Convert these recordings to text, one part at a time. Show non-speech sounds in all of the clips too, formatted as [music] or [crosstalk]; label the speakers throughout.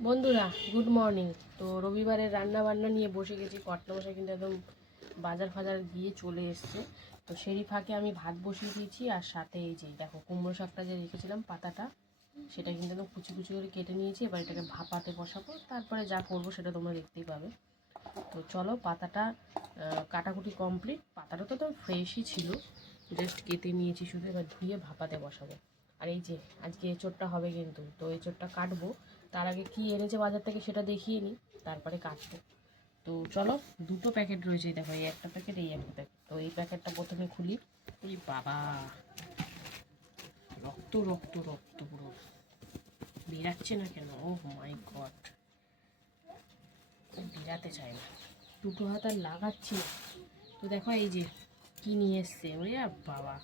Speaker 1: বন্ধুরা good morning তো রবিবারের রান্না বান্না নিয়ে বসে গেছি। কটনমশাই কিন্তু একদম বাজার ফাজার গিয়ে চলে এসছে। তো সেই ফাঁকে আমি ভাত বসিয়ে দিয়েছি আর সাথে এই যে, দেখো, কুমড়ো শাকটা যে রেখেছিলাম, পাতাটা, সেটা কিন্তু একদম কুচি কুচি করে কেটে নিয়েছি। এবার এটাকে ভাপাতে বসাবো। তারপরে যা করব সেটা তোমরা দেখতেই পাবে। তো চলো, পাতাটা কাটাকুটি কমপ্লিট পাতাটা তো তো ফ্রেশই ছিল। জাস্ট কেটে নিয়েছি শুধু। এবার ধুয়ে ভাপাতে বসাবো। আর এই যে, আজকে এঁচোড়টা হবে কিন্তু। তো এঁচোড়টা কাটবো। তার আগে কি এনেছে বাজার থেকে সেটা দেখিয়ে নিই তারপরে কাটবো। তো চলো, দুটো প্যাকেট রয়েছে দেখো, এই একটা প্যাকেট, এই একটা প্যাকেট। তো এই প্যাকেটটা প্রথমে খুলি। ওই বাবা, রক্ত রক্ত রক্ত পুরো। বেরাচ্ছে না কেন? ও মাই গড বেরাতে চায় না। দুটো হাত আর লাগাচ্ছি তো দেখো এই যে, কি নিয়ে এসছে? ওরে বাবা।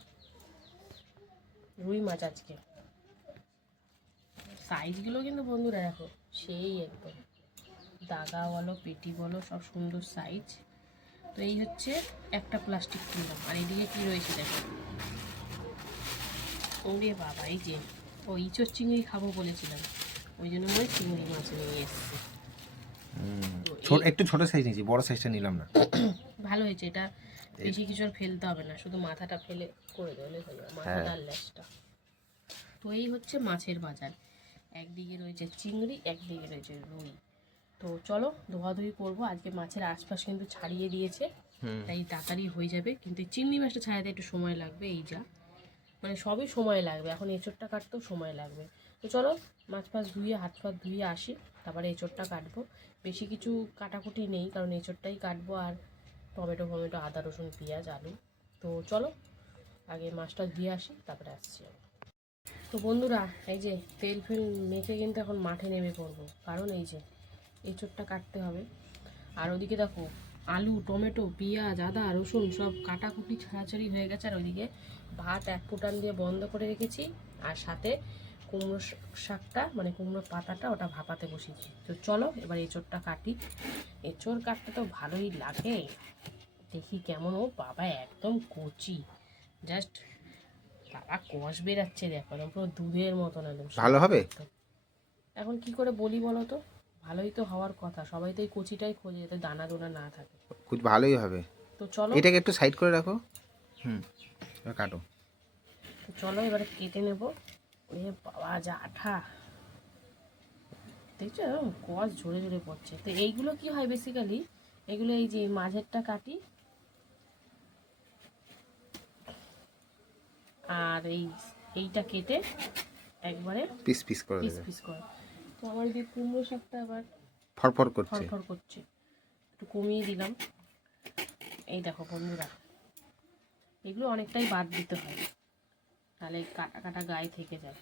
Speaker 1: রুই মাছ আজকে। সাইজগুলো কিন্তু বন্ধুরা দেখো সেই একদম। দাগা বলো পেটি বলো সব সুন্দর সাইজ তো এই হচ্ছে একটা প্লাস্টিক কিনলাম আর এদিকে কী রয়েছে দেখো? ওরে বাবা এই যে ও ইঁচড় চিংড়ি খাব বলেছিলাম। ওই জন্য হয় চিংড়ি মাছ নিয়ে এসছে।
Speaker 2: ছোট একটু ছোট সাইজ নিয়েছি বড় সাইজটা নিলাম না। [coughs]
Speaker 1: ভালো হয়েছে এটা বেশি কিছু ফেলতে হবে না শুধু মাথাটা ফেলে করে দেবে হয়ে মাথাটা আর ল্যাসটা তো এই হচ্ছে মাছের বাজার। একদিকে রয়েছে চিংড়ি একদিকে রয়েছে রুই। তো চলো ধোয়াধুয়ি করব। আজকে মাছের আশপাশ কিন্তু ছাড়িয়ে দিয়েছে। তাই তাড়াতাড়ি হয়ে যাবে। কিন্তু এই চিংড়ি মাছটা ছাড়াতে একটু সময় লাগবে এই যা। মানে সবই সময় লাগবে। এখন এঁচোড়টা কাটতেও সময় লাগবে। তো চলো মাছ ফাছ ধুয়ে হাত ফাত ধুয়ে আসি। তারপরে এঁচোড়টা কাটবো। বেশি কিছু কাটাকুটি নেই কারণ এঁচোড়টাই কাটবো আর টমেটো ফমেটো আদা রসুন পেঁয়াজ আলু। তো চলো আগে মাছটা ধুয়ে আসি তারপরে আসছি আমি। তো বন্ধুরা, এই যে তেল ফেল মেখে কিন্তু এখন মাঠে নেমে পড়ব। কারণ এই যে এঁচোড়টা কাটতে হবে। আর ওদিকে দেখো, আলু, টমেটো, পেঁয়াজ, আদা, রসুন সব কাটাকুটি ছাড়াছাড়ি হয়ে গেছে। আর ওইদিকে ভাত এক ফুটান দিয়ে বন্ধ করে রেখেছি। আর সাথে কুমড়ো শাকটা মানে কুমড়োর পাতাটা ওটা ভাপাতে বসিয়েছি। তো চলো, এবার এঁচোড়টা কাটি। এঁচোড় কাটতে তো ভালোই লাগে। দেখি কেমন, ও বাবা একদম কচি। জাস্ট বাবা কষ বেরাচ্ছে দেখো একদম পুরো দুধের মতন একদম
Speaker 2: ভালো হবে?
Speaker 1: এখন কি করে বলি বলো তো? ভালোই তো হওয়ার কথা সবাই তো এই কচিটাই খোঁজে যাতে দানা দোনা না থাকে।
Speaker 2: খুব ভালোই হবে।
Speaker 1: তো চলো।
Speaker 2: এটাকে একটু সাইড করে রাখো। হুম কাটো।
Speaker 1: তো চলো এবারে কেটে নেব। এ বাবা যা আঠা। দেখছ? কষ ঝরে ঝরে পড়ছে। তো এইগুলো কি হয় বেসিক্যালি এগুলো এই যে মাঝেরটা কাটি আর এই এইটা কেটে একবারে
Speaker 2: পিস পিস করে
Speaker 1: পিস পিস করে। তো আমার দিয়ে কুমড়ো শাকটা আবার
Speaker 2: ফরফর করছে।
Speaker 1: ফরফর করছে। একটু কমিয়ে দিলাম। এই দেখো বন্ধুরা এগুলো অনেকটাই বাদ দিতে হয়। তাহলে কাটা কাটা গায়ে থেকে যায়।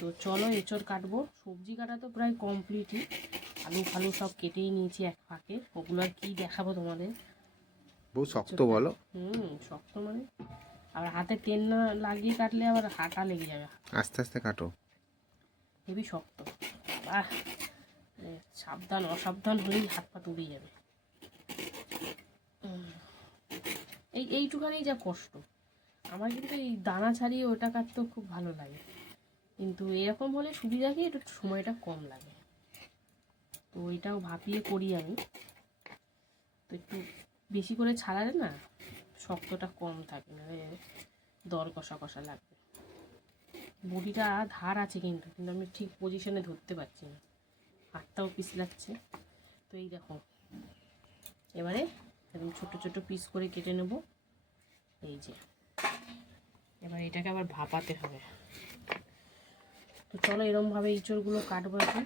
Speaker 1: তো চলো এঁচড় কাটবো। সবজি কাটা তো প্রায় কমপ্লিটই আলু ফালু সব কেটেই নিয়েছি এক ফাঁকে। ওগুলো আর কি দেখাবো তোমাদের?
Speaker 2: বহু শক্ত বলো।
Speaker 1: হুম শক্ত মানে আবার হাতে তেল লাগিয়ে কাটলে আবার হাঁটা লেগে যাবে।
Speaker 2: আস্তে আস্তে কাটো।
Speaker 1: হেবি শক্ত। বাহ! মানে সাবধান অসাবধান হলেই হাত পা উড়ে যাবে। এই এইটুখানি যা কষ্ট। আমার কিন্তু এই দানা ছাড়িয়ে ওটা কাটতেও খুব ভালো লাগে। কিন্তু এরকম হলে সুবিধা কি? একটু সময়টা কম লাগে। তো ওইটাও ভাপিয়ে করি আমি। তো একটু বেশি করে ছাড়ালে না শক্তটা কম থাকে না দর কষা কষা লাগবে। বডিটা ধার আছে কিন্তু কিন্তু আমি ঠিক পজিশনে ধরতে পারছি না। হাতটাও পিছলাচ্ছে। তো এই দেখো, এবারে একদম ছোট ছোট পিস করে কেটে নেব। এই যে, এবার এটাকে আবার ভাপাতে হবে। তো চলো এরমভাবে ইঁচড়গুলো কাটবো এখন।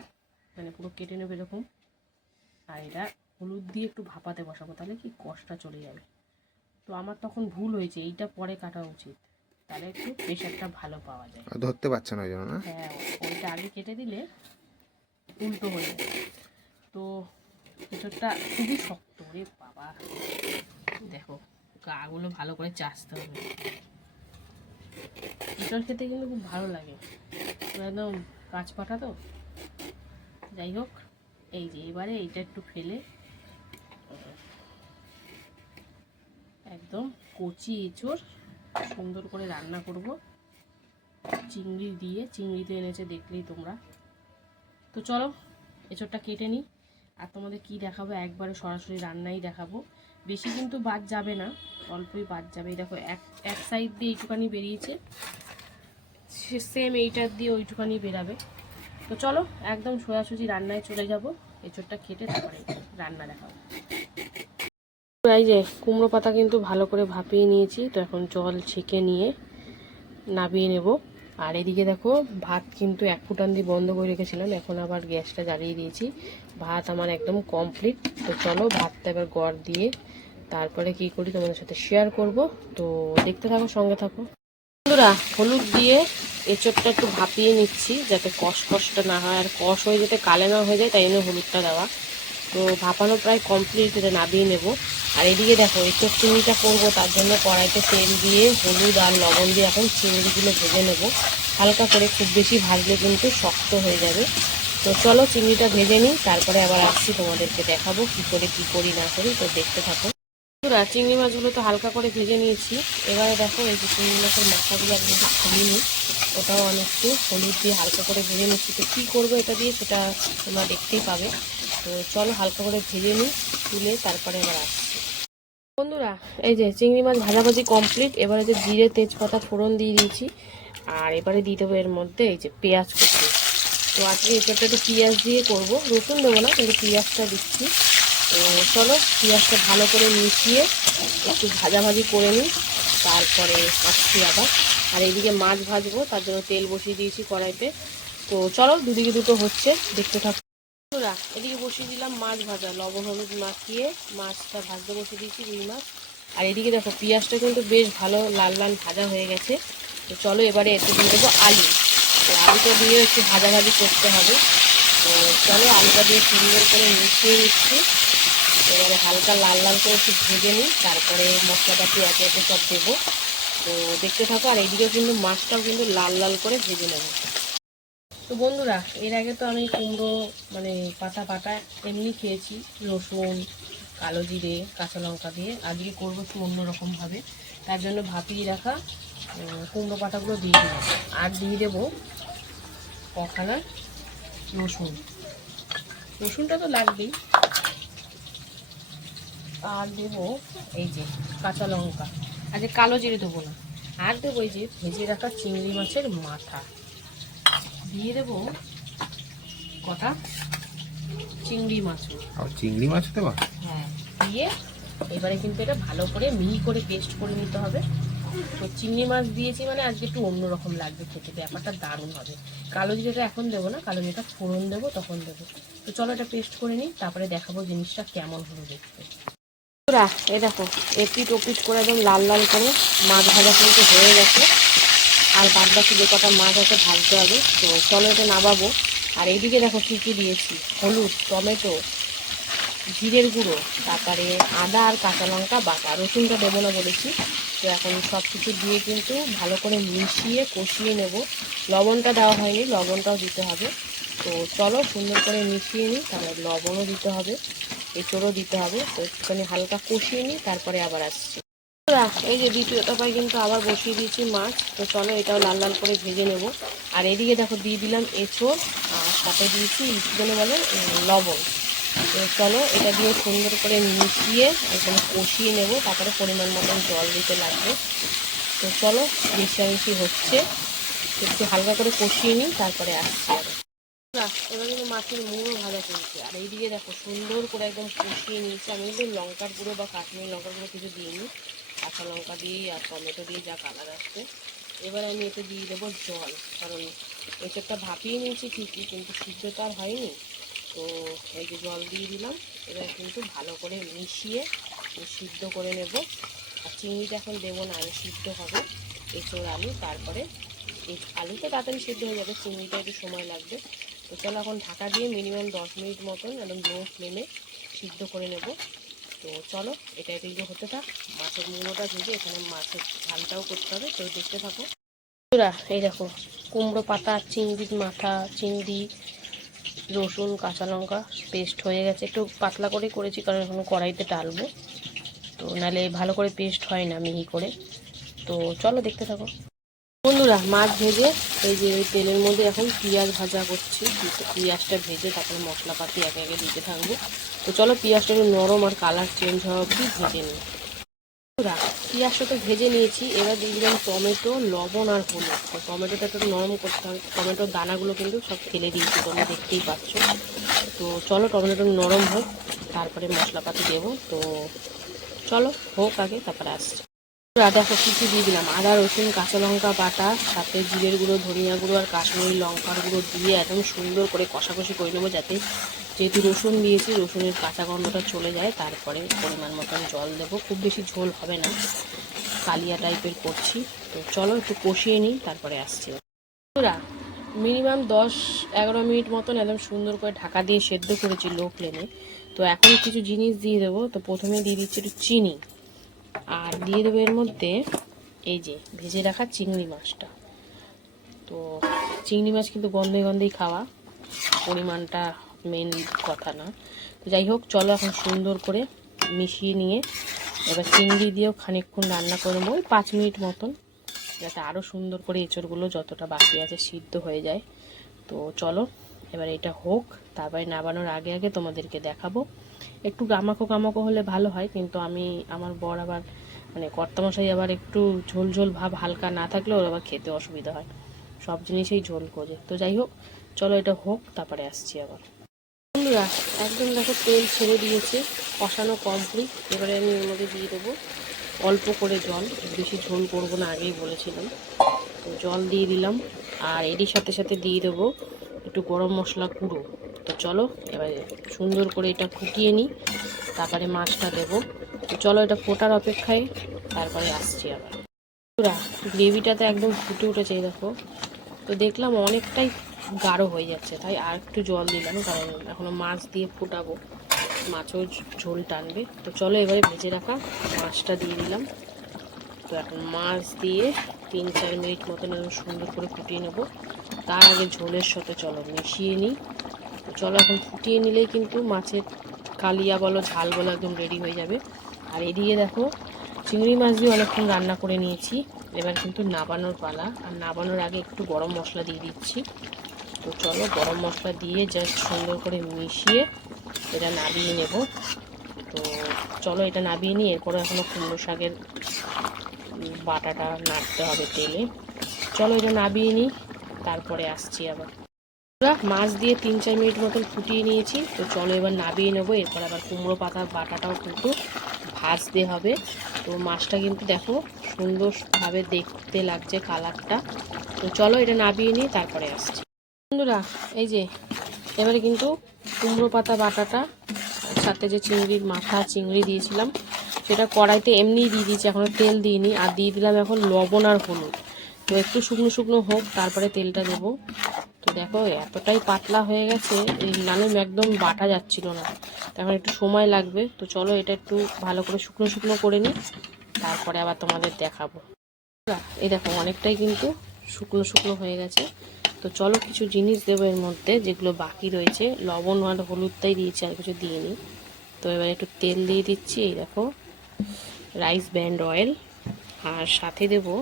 Speaker 1: মানে পুরো কেটে নেব এরকম। আর এটা হলুদ দিয়ে একটু ভাপাতে বসাবো, তাহলে কি কষটা চলে যাবে। তো আমার তখন ভুল হয়েছে এইটা পরে কাটা উচিত। তাহলে একটু প্রেশারটা ভালো পাওয়া যায়।
Speaker 2: ধরতে পারছে না ওই জন্য না?
Speaker 1: হ্যাঁ ওইটা আগে কেটে দিলে উল্টো হয়ে যায়। তো এঁচড়টা খুবই শক্ত রে বাবা। দেখো গাগুলো ভালো করে চাষতে হবে। এঁচড় খেতে কিন্তু খুব ভালো লাগে। একদম কাঁচ পাটা তো। যাই হোক এই যে এবারে এইটা একটু ফেলে একদম কচি এঁচড় সুন্দর করে রান্না করব। চিংড়ি দিয়ে চিংড়িতে এনেছে দেখলেই তোমরা। তো চলো, এঁচোড়টা কেটে নিই। আর তোমাদের কি দেখাবো? একবারে সরাসরি রান্নাই দেখাবো। বেশি কিন্তু বাদ যাবে না, অল্পই বাদ যাবে। এই দেখো, এক এক সাইড দিয়ে এইটুখানি বেরিয়েছে। সেম এইটার দিয়ে ওইটুখানি বেরাবে। তো চলো, একদম সোজাসুজি রান্নায় চলে যাব। এঁচোড়টা কেটে তারপরে রান্না দেখাবো। এই যে কুমড়ো পাতা কিন্তু ভালো করে ভাপিয়ে নিয়েছি, তো এখন জল ছেঁকে নিয়ে নাবিয়ে নেব। আর এদিকে দেখো, ভাত কিন্তু এক ফুটান দিয়ে বন্ধ করে রেখেছিলাম, এখন আবার গ্যাসটা জ্বালিয়ে দিয়েছি। ভাত আমার একদম কমপ্লিট তো চলো ভাতটা এবার গড় দিয়ে তারপরে কি করি তোমাদের সাথে শেয়ার করব। তো দেখতে থাকো, সঙ্গে থাকো। বন্ধুরা, হলুদ দিয়ে এঁচড়টা একটু ভাপিয়ে নিচ্ছি, যাতে কষ কষটা না হয়, আর কষ হয়ে যেতে কালে না হয়ে যায়, তাই জন্য হলুদটা দেওয়া। তো ভাপানো প্রায় কমপ্লিট এটা নাবিয়ে নেব। আর এদিকে দেখো এঁচড় চিংড়িটা করব, তার জন্য কড়াইতে তেল দিয়ে হলুদ আর লবণ দিয়ে এখন চিংড়িগুলো ভেজে নেব। হালকা করে খুব বেশি ভাজলে কিন্তু শক্ত হয়ে যাবে। তো চলো চিংড়িটা ভেজে নিই, তারপরে আবার আসছি তোমাদেরকে দেখাবো কি করে, কি করি, না করি, তো দেখতে থাকো। বন্ধুরা, চিংড়ি মাছগুলো তো হালকা করে ভেজে নিয়েছি। এবারে দেখো, এই যে চিংড়ি মাছের মাথাগুলো একদম খুলিনি ওটাও অনেকটু হলুদ দিয়ে হালকা করে ভেজে নিচ্ছি। তো কী করব এটা দিয়ে, সেটা তোমরা দেখতেই পাবে। তো চলো হালকা করে ভেজে নিই, তুলে তারপরে এবার আসছি। বন্ধুরা, এই যে চিংড়ি মাছ ভাজাভাজি কমপ্লিট এবারে যে জিরে, তেজপাতা, ফোড়ন দিয়ে দিয়েছি, আর এবারে দিয়ে দেবো এর মধ্যে এই যে পেঁয়াজ কুচি। তো আজকে এটাটা একটু পেঁয়াজ দিয়ে করব, রসুন দেবো না, কিন্তু পেঁয়াজটা দিচ্ছি। তো চলো পেঁয়াজটা ভালো করে মিশিয়ে একটু ভাজাভাজি করে নিই, তারপরে আসছি আবার। আর এইদিকে মাছ ভাজবো, তার জন্য তেল বসিয়ে দিয়েছি কড়াইতে। তো চলো দুদিকে দুটো হচ্ছে, দেখতে থাকো। বন্ধুরা এদিকে বসিয়ে দিলাম মাছ ভাজা, লবণ, হলুদ মাখিয়ে মাছটা ভাজতে বসিয়ে দিয়েছি রুই মাছ। আর এদিকে দেখো, পেঁয়াজটা কিন্তু বেশ ভালো লাল লাল ভাজা হয়ে গেছে। তো চলো এবারে একটু দিয়ে দেবো আলু। তো আলুটা দিয়ে একটু ভাজাভাজি করতে হবে। তো চলো আলুটা দিয়ে সুন্দর করে মিশিয়ে নিচ্ছি। এবারে হালকা লাল লাল করে একটু ভেজে নিই, তারপরে মশলাপাতি একে একে সব দেবো। তো দেখতে থাকো, আর এইদিকে কিন্তু মাছটাও কিন্তু লাল লাল করে ভেজে নেব। তো বন্ধুরা, এর আগে তো আমি কুমড়ো মানে পাতা পাতা এমনি খেয়েছি, রসুন, কালো জিরে, কাঁচা লঙ্কা দিয়ে। আজকে করব একটু অন্যরকমভাবে তার জন্য ভাপিয়ে রাখা কুমড়ো পাতাগুলো দিয়ে দেবো আর দিয়ে দেবো কখানা রসুন। রসুনটা তো লাগবেই। আর দেবো এই যে কাঁচা লঙ্কা। আর যে কালো জিরে দেবো না। আর দেবো এই যে ভেজে রাখা চিংড়ি মাছের মাথা। দিয়ে দেবো কটা? চিংড়ি
Speaker 2: আর চিংড়ি মাছ দেবা?
Speaker 1: হ্যাঁ দিয়ে এবারে কিন্তু এটা ভালো করে মিহি করে পেস্ট করে নিতে হবে। তো চিংড়ি মাছ দিয়েছি মানে আজকে একটু অন্যরকম লাগবে খেতে ব্যাপারটা দারুণ হবে। কালো জিরেটা এখন দেবো না কালো জিরেটা ফোড়ন দেবো তখন দেবো। তো চলো এটা পেস্ট করে নিই তারপরে দেখাবো জিনিসটা কেমন হলো দেখতে। এই দেখো এপিট ওপিট করে একদম লাল লাল করে মাছ ভাজা কিন্তু হয়ে গেছে। আর বাদ বাকি যে কটা মাছ আছে ভাজতে হবে। তো চলো এটা নামাবো। আর এইদিকে দেখো কী কী দিয়েছি। হলুদ, টমেটো, জিরের গুঁড়ো, তারপরে আদা আর কাঁচা লঙ্কা বাটা। রসুনটা দেবো না বলেছি। তো এখন সব কিছু দিয়ে কিন্তু ভালো করে মিশিয়ে কষিয়ে নেব। লবণটা দেওয়া হয়নি, লবণটাও দিতে হবে। তো চলো সুন্দর করে মিশিয়ে নিই, তারপরে লবণও দিতে হবে। এঁচড়ও দিতে হবে। তো একটুখানি হালকা কষিয়ে নিই, তারপরে আবার আসছি। এই যে দ্বিতীয় দফায় কিন্তু আবার বসিয়ে দিয়েছি মাছ। তো চলো এটাও লাল লাল করে ভেজে নেব। আর এদিকে দেখো দিয়ে দিলাম এঁচড় আর সাথে দিয়েছি যেন বলে লবণ। তো চলো এটা দিয়ে সুন্দর করে মিশিয়ে একদম কষিয়ে নেব। তারপরে পরিমাণ মতন জল দিতে লাগবে। তো চলো মিশামিশি হচ্ছে। একটু হালকা করে কষিয়ে নিই, তারপরে আসছি এবার কিন্তু মাছের মুড়ো ভাজা চলছে। আর এইদিকে দেখো সুন্দর করে একদম কষিয়ে নিয়েছি। আমি কিন্তু লঙ্কার গুঁড়ো বা কাশ্মীরি লঙ্কার গুঁড়ো কিছু দিইনি। কাঁচা লঙ্কা দিয়ে আর টমেটো দিয়ে যা কালার আসছে এবার আমি এতে দিয়ে দেবো জল, কারণ এসবটা ভাপিয়ে নিয়েছি ঠিকই, কিন্তু সিদ্ধ তো আর হয়নি। তো এই যে জল দিয়ে দিলাম, এবার কিন্তু ভালো করে মিশিয়ে সিদ্ধ করে নেব। আর চিংড়িটা এখন দেবো না আগে সিদ্ধ হবে, এঁচোড় আলু, তারপরে আলু তো তাড়াতাড়ি সিদ্ধ হয়ে যাবে চিংড়িটা একটু সময় লাগবে। তো চলো এখন ঢাকা দিয়ে মিনিমাম দশ মিনিট মতন একদম লো ফ্লেমে সিদ্ধ করে নেব। তো চলো এটা এদিকে হতে থাক। মাছের মুড়োটা ভেজে এখানে মাছের ঝালটাও করতে হবে তো দেখতে থাকো। বন্ধুরা, এই দেখো কুমড়ো পাতা চিংড়ির মাথা চিংড়ি রসুন কাঁচা লঙ্কা পেস্ট হয়ে গেছে। একটু পাতলা করে করেছি কারণ এখন কড়াইতে টালবো। তো নালে ভালো করে পেস্ট হয় না মিহি করে। তো চলো দেখতে থাকো। বন্ধুরা মাছ ভেজে এই যে তেলের মধ্যে এখন পেঁয়াজ ভাজা করছি। পেঁয়াজটা ভেজে তারপরে মশলাপাতি একে একে দিতে থাকব। তো চলো পেঁয়াজটা একটু নরম আর কালার চেঞ্জ হওয়া অবধি ভেজে নিই। বন্ধুরা, পেঁয়াজটা তো ভেজে নিয়েছি এবার দিয়ে দিলাম টমেটো লবণ আর হলুদ। তো টমেটোটা একটু নরম করতে হবে। টমেটোর দানাগুলো কিন্তু সব ফেলে দিয়েছি তোমরা দেখতেই পাচ্ছ। তো চলো টমেটোটা নরম হোক তারপরে মশলাপাতি দেবো। তো চলো হোক আগে তারপরে আসছি। বন্ধুরা, দেখো কিছু দিয়ে দিলাম? আদা রসুন কাঁচা লঙ্কা বাটা সাথে জিরের গুঁড়ো ধনিয়া গুঁড়ো আর কাশ্মীরি লঙ্কার গুঁড়ো দিয়ে একদম সুন্দর করে কষাকষি করে নেব যাতে যেহেতু রসুন দিয়েছি রসুনের কাঁচা গন্ধটা চলে যায় তারপরে পরিমাণ মতন জল দেবো। খুব বেশি ঝোল হবে না কালিয়া টাইপের করছি। তো চলো একটু কষিয়ে নিই তারপরে আসছি। মিনিমাম দশ এগারো মিনিট মতন একদম সুন্দর করে ঢাকা দিয়ে সেদ্ধ করেছি লো ফ্লেমে তো এখন কিছু জিনিস দিয়ে দেবো। তো প্রথমে দিয়ে দিচ্ছি একটু চিনি। আর দিয়ে দেবো এর মধ্যে এই যে ভেজে রাখা চিংড়ি মাছটা। তো চিংড়ি মাছ কিন্তু গন্ধে গন্ধেই খাওয়া, পরিমাণটা মেন কথা না। তো যাই হোক, চলো এখন সুন্দর করে মিশিয়ে নিয়ে এবার চিংড়ি দিয়েও খানিকক্ষণ রান্না করে নেব, ওই পাঁচ মিনিট মতন, যাতে আরও সুন্দর করে এঁচড়গুলো যতটা বাকি আছে সিদ্ধ হয়ে যায়। তো চলো, এবার এটা হোক, তারপরে নামানোর আগে আগে তোমাদেরকে দেখাবো। একটু গামাকো গামাকো হলে ভালো হয়, কিন্তু আমি, আমার বর আবার মানে কর্তামশাই আবার একটু ঝোল ঝোল ভাব হালকা না থাকলে ওর আবার খেতে অসুবিধা হয়। সব জিনিসেই ঝোল খোঁজে। তো যাই হোক, চলো এটা হোক, তারপরে আসছি আবার। বন্ধুরা একদম দেখো তেল ছেড়ে দিয়েছে, কষানো কমপ্লিট এবারে আমি এর মধ্যে দিয়ে দেবো অল্প করে জল বেশি ঝোল করব না আগেই বলেছিলাম। তো জল দিয়ে দিলাম, আর এরই সাথে সাথে দিয়ে দেবো একটু গরম মশলা গুঁড়ো তো চলো, এবারে সুন্দর করে এটা ফুটিয়ে নিই। তারপরে মাছটা দেবো। তো চলো, এটা ফোটার অপেক্ষায় তারপরে আসছি আবার। পুরা, গ্রেভিটা তো একদম ফুটে উঠেছে দেখো। তো দেখলাম অনেকটাই গাঢ় হয়ে যাচ্ছে, তাই আর একটু জল দিলাম, কারণ এখনও মাছ দিয়ে ফুটাবো। মাছও ঝোল টানবে। তো চলো, এবারে ভেজে রাখা মাছটা দিয়ে দিলাম। তো এখন মাছ দিয়ে তিন, চার মিনিট মতন সুন্দর করে ফুটিয়ে নেব। তার আগে ঝোলের সাথে চলো, মিশিয়ে নিই। চলো এখন ফুটিয়ে নিলেই কিন্তু মাছের কালিয়া বলো, ঝাল বলো একদম রেডি হয়ে যাবে। আর এদিকে দেখো, চিংড়ি মাছ দিয়ে অনেকক্ষণ রান্না করে নিয়েছি। এবার কিন্তু নাবানোর পালা। আর নাবানোর আগে একটু গরম মশলা দিয়ে দিচ্ছি। তো চলো গরম মশলা দিয়ে জাস্ট সুন্দর করে মিশিয়ে এটা নাবিয়ে নেব। তো চলো এটা নাবিয়ে নিই এরপরে এখনও কুমড়ো শাকের বাটাটা নাড়তে হবে তেলে। চলো এটা নাবিয়ে নিই, তারপরে আসছি আবার। মাছ দিয়ে তিন চার মিনিট মতন ফুটিয়ে নিয়েছি। তো চলো এবার নাবিয়ে নেব, এরপর আবার কুমড়ো পাতার বাটাটাও কিন্তু ভাজতে হবে। তো মাছটা কিন্তু দেখো সুন্দরভাবে দেখতে লাগছে কালারটা তো চলো এটা নাবিয়ে নিয়ে তারপরে আসছি। বন্ধুরা, এই যে, এবারে কিন্তু কুমড়ো পাতা, বাটাটা, সাথে যে চিংড়ির মাথা, চিংড়ি দিয়েছিলাম, সেটা কড়াইতে এমনিই দিয়ে দিয়েছি এখনও তেল দিইনি। আর দিয়ে দিলাম এখন লবণ আর হলুদ। তো একটু শুকনো শুকনো হোক, তারপরে তেলটা দেবো। দেখো, এতটাই পাতলা হয়ে গেছে, এই নালে একদম বাটা যাচ্ছিল না। তো এখন একটু সময় লাগবে, তো চলো এটা একটু ভালো করে শুকনো শুকনো করে নিই, তারপরে আবার তোমাদের দেখাবো। এই দেখো, অনেকটাই কিন্তু শুকনো শুকনো হয়ে গেছে। তো চলো কিছু জিনিস দেবো এর মধ্যে, যেগুলো বাকি রয়েছে। লবণ আর হলুদটাই দিয়েছি, আর কিছু দিইনি। তো এবার একটু তেল দিয়ে দিচ্ছি, এই দেখো, রাইস ব্যান্ড অয়েল। আর সাথে দেবো,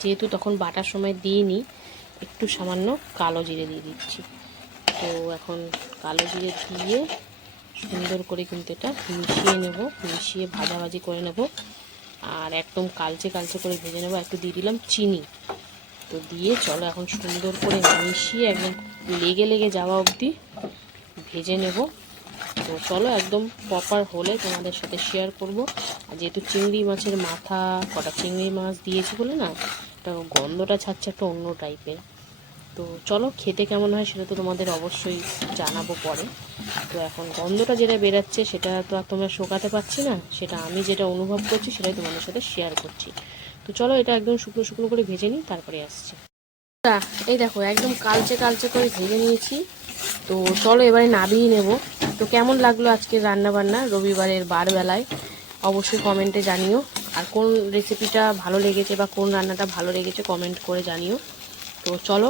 Speaker 1: যেহেতু তখন বাটার সময় দিইনি একটু সামান্য কালো জিরে দিয়ে দিচ্ছি। তো এখন কালো জিরে দিয়ে সুন্দর করে কিন্তু এটা মিশিয়ে নেব, মিশিয়ে ভাজাভাজি করে নেব। আর একদম কালচে কালচে করে ভেজে নেব। একটু দিয়ে দিলাম চিনি। তো দিয়ে চলো এখন সুন্দর করে মিশিয়ে একদম লেগে লেগে যাওয়া অবধি ভেজে নেব। তো চলো একদম প্রপার হলে তোমাদের সাথে শেয়ার করব। আর যেহেতু চিংড়ি মাছের মাথা, কটা চিংড়ি মাছ দিয়েছি বলে না একটা গন্ধটা ছাড়ছে একটা অন্য টাইপের তো চলো, খেতে কেমন হয় সেটা তো তোমাদের অবশ্যই জানাব পরে। তো এখন গন্ধটা যেটা বেরাচ্ছে সেটা তো আর তোমরা শোকাতে পারছি না, সেটা আমি যেটা অনুভব করছি সেটাই তোমাদের সাথে শেয়ার করছি। তো চলো, এটা একদম শুকনো শুকনো করে ভেজে নিই, তারপরে আসছি। এই দেখো, একদম কালচে কালচে করে ভেজে নিয়েছি। তো চলো, এবারে নাবিয়ে নেব। তো কেমন লাগল আজকে রান্না বান্না রবিবারের বারবেলায়? অবশ্যই কমেন্টে জানিও। আর কোন রেসিপিটা ভালো লেগেছে বা কোন রান্নাটা ভালো লেগেছে কমেন্ট করে জানিও। তো চলো,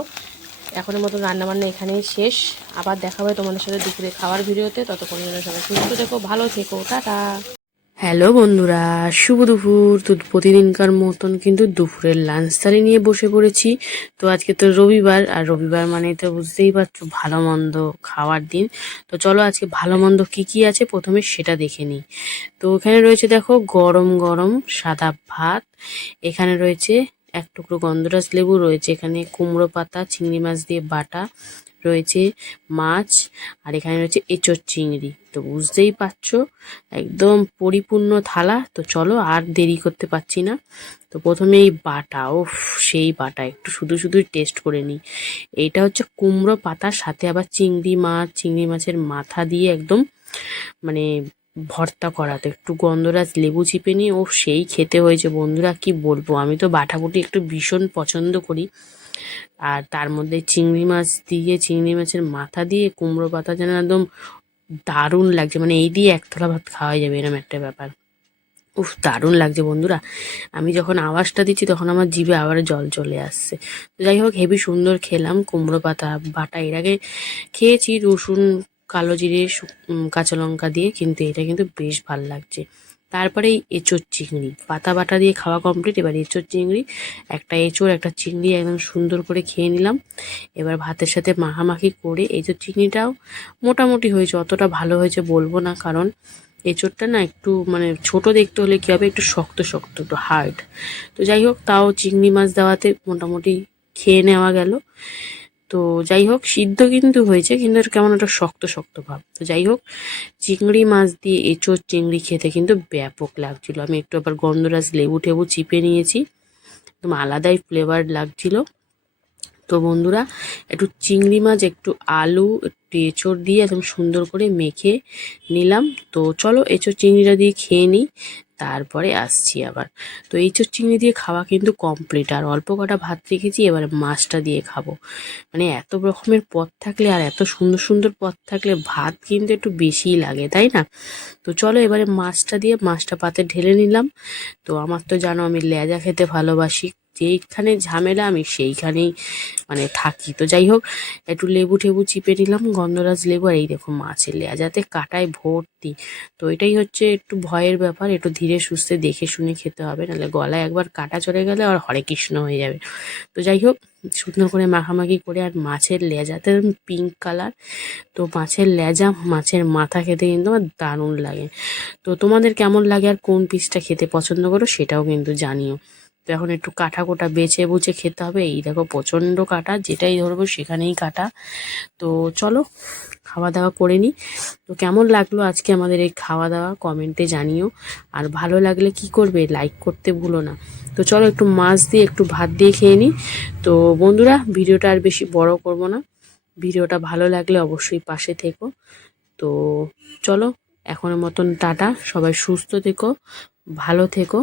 Speaker 1: এখনের মতো রান্নাবান্না এখানেই শেষ। আবার দেখা হবে তোমাদের সাথে দুপুরে খাওয়ার ভিডিওতে। ততক্ষণ সবাই সুস্থ থেকো, ভালো থেকো, টাটা। হ্যালো বন্ধুরা, শুভ দুপুর। তো প্রতিদিনকার মতন কিন্তু দুপুরের লাঞ্চ থালি নিয়ে বসে পড়েছি। তো আজকে তো রবিবার, আর রবিবার মানে তো বুঝতেই পারছ ভালো মন্দ খাওয়ার দিন। তো চলো আজকে ভালো মন্দ কী কী আছে প্রথমে সেটা দেখে নিই। তো এখানে রয়েছে দেখো গরম গরম সাদা ভাত। এখানে রয়েছে এক টুকরো গন্ধরাজ লেবু, রয়েছে এখানে কুমড়ো পাতা, চিংড়ি মাছ দিয়ে বাটা রয়েছে মাছ, আর এখানে রয়েছে এঁচোর চিংড়ি। তো বুঝতেই পারছ, একদম পরিপূর্ণ থালা। তো চলো আর দেরি করতে পারছি না। তো প্রথমে এই বাটা ও সেই বাটা, একটু শুধু শুধুই টেস্ট করে নিই। এইটা হচ্ছে কুমড়ো পাতার সাথে আবার চিংড়ি মাছ, চিংড়ি মাছের মাথা দিয়ে একদম মানে ভর্তা করা তো একটু গন্ধরাজ লেবু চিপে নিয়ে ও সেই খেতে হয়েছে। বন্ধুরা, কি বলব? আমি তো বাটাবুটি একটু ভীষণ পছন্দ করি। আর তার মধ্যে চিংড়ি মাছ দিয়ে, চিংড়ি মাছের মাথা দিয়ে কুমড়ো পাতা যেন একদম দারুণ লাগছে। মানে এই দিয়ে একতলা ভাত খাওয়া যাবে এরকম একটা ব্যাপার। উফ, দারুণ লাগছে বন্ধুরা। আমি যখন আওয়াজটা দিচ্ছি, তখন আমার জিভে আবার জল চলে আসছে। তো যাই হোক, হেভি সুন্দর খেলাম কুমড়ো পাতা বাটা। এর আগে খেয়েছি রসুন, কালো জিরে কাঁচা লঙ্কা দিয়ে, কিন্তু এটা কিন্তু বেশ ভালো লাগছে। তারপরে এঁচোর চিংড়ি। পাতা বাটা দিয়ে খাওয়া কমপ্লিট এবার এঁচোর চিংড়ি, একটা এঁচোর, একটা চিংড়ি একদম সুন্দর করে খেয়ে নিলাম। এবার ভাতের সাথে মাখামাখি করে এঁচোর চিংড়িটাও মোটামুটি হয়েছে, অতটা ভালো হয়েছে বলব না, কারণ এঁচোড়টা না একটু মানে ছোট দেখতে হলে কী হবে, একটু শক্ত শক্ত, একটু হার্ড তো যাই হোক, তাও চিংড়ি মাছ দেওয়াতে মোটামুটি খেয়ে নেওয়া গেল। তো যাই হোক, সিদ্ধ কিন্তু হয়েছে, কিন্তু এর কেমন একটা শক্ত শক্ত ভাব। তো যাই হোক, চিংড়ি মাছ দিয়ে এঁচোর চিংড়ি খেতে কিন্তু ব্যাপক লাগছিল। আমি একটু আবার গন্ধরাজ লেবু টেবু চিপে নিয়েছি। একদম আলাদাই ফ্লেভার লাগছিল। তো বন্ধুরা, একটু চিংড়ি মাছ, একটু আলু, একটু এঁচড় দিয়ে একদম সুন্দর করে মেখে নিলাম। তো চলো এঁচড় চিংড়িটা দিয়ে খেয়ে নিই, তারপরে আসছি আবার। তো এঁচড় চিংড়ি দিয়ে খাওয়া কিন্তু কমপ্লিট আর অল্প কটা ভাত রেখেছি, এবার মাছটা দিয়ে খাব। মানে এত রকমের পদ থাকলে আর এত সুন্দর সুন্দর পদ থাকলে ভাত কিন্তু একটু বেশিই লাগে, তাই না? তো চলো এবারে মাছটা দিয়ে, মাছটা পাতে ঢেলে নিলাম। তো আমার তো জানো আমি লেজা খেতে ভালোবাসি যেইখানে ঝামেলা আমি সেইখানেই মানে থাকি। তো যাই হোক একটু লেবু টেবু চিপে নিলাম, গন্ধরাজ লেবু আর এই দেখো মাছের লেজাতে কাটায় ভর্তি। তো এটাই হচ্ছে একটু ভয়ের ব্যাপার, একটু ধীরে সুস্থে দেখে শুনে খেতে হবে, নাহলে গলায় একবার কাটা চলে গেলে আর হরে কৃষ্ণ হয়ে যাবে। তো যাই হোক সুন্দর করে মাখামাখি করে আর মাছের লেজাতে পিঙ্ক কালার তো মাছের লেজা মাছের মাথা খেতে কিন্তু আমার দারুণ লাগে। তো তোমাদের কেমন লাগে আর কোন পিসটা খেতে পছন্দ করো সেটাও কিন্তু জানিও। তো এখন একটু কাটা কোটা বেছে বুঝে খেতে হবে। এই দেখো প্রচণ্ড কাটা, যেটাই ধরবো সেখানেই কাটা। তো চলো খাওয়া দাওয়া করে নিই তো কেমন লাগল আজকে আমাদের এই খাওয়া দাওয়া কমেন্টে জানিও। আর ভালো লাগলে কি করবে? লাইক করতে ভুলো না। তো চলো একটু মাছ দিয়ে একটু ভাত দিয়ে খেয়ে নিই তো বন্ধুরা, ভিডিওটা আর বেশি বড় করব না। ভিডিওটা ভালো লাগলে অবশ্যই পাশে থেকো। তো চলো, এখনের মতন টাটা। সবাই সুস্থ থেকো, ভালো থেকো।